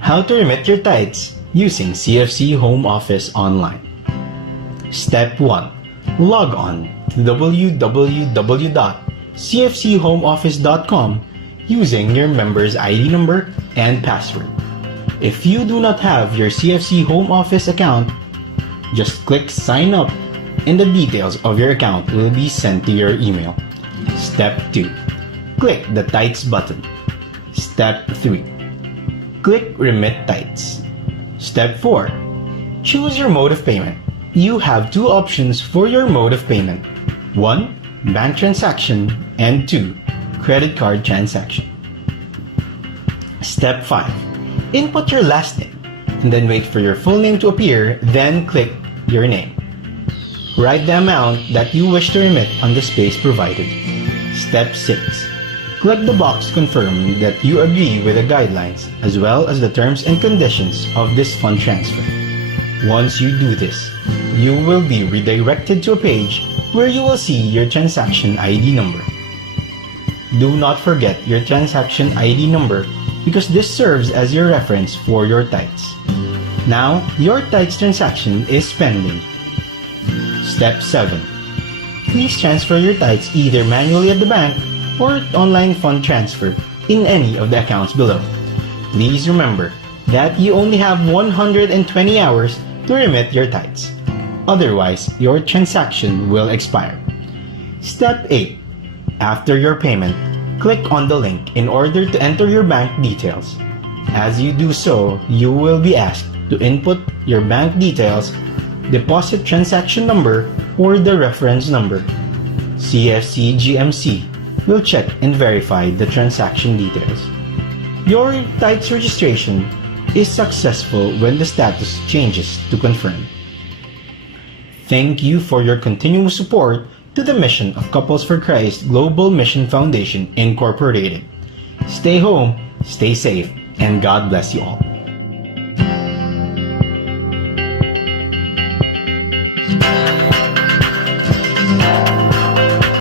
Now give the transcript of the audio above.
How to remit your tithes using CFC Home Office online. Step 1. Log on to www.cfchomeoffice.com using your member's ID number and password. If you do not have your CFC Home Office account, just click Sign Up and the details of your account will be sent to your email. Step 2. Click the Tithes button. Step 3. Click Remit Tithes. Step 4. Choose your mode of payment. You have two options for your mode of payment. 1. Bank transaction and 2. Credit card transaction. Step 5. Input your last name and then wait for your full name to appear, then click your name. Write the amount that you wish to remit on the space provided. Step 6. Click the box confirm that you agree with the guidelines as well as the terms and conditions of this fund transfer. Once you do this, you will be redirected to a page where you will see your transaction ID number. Do not forget your transaction ID number because this serves as your reference for your tithes. Now, your tithes transaction is pending. Step 7. Please transfer your tithes either manually at the bank or online fund transfer in any of the accounts below. Please remember that you only have 120 hours to remit your tithes. Otherwise, your transaction will expire. Step 8. After your payment, click on the link in order to enter your bank details. As you do so, you will be asked to input your bank details, deposit transaction number, or the reference number. CFC GMC will check and verify the transaction details. Your tithes registration is successful when the status changes to confirmed. Thank you for your continuous support to the mission of Couples for Christ Global Mission Foundation Incorporated. Stay home, stay safe, and God bless you all.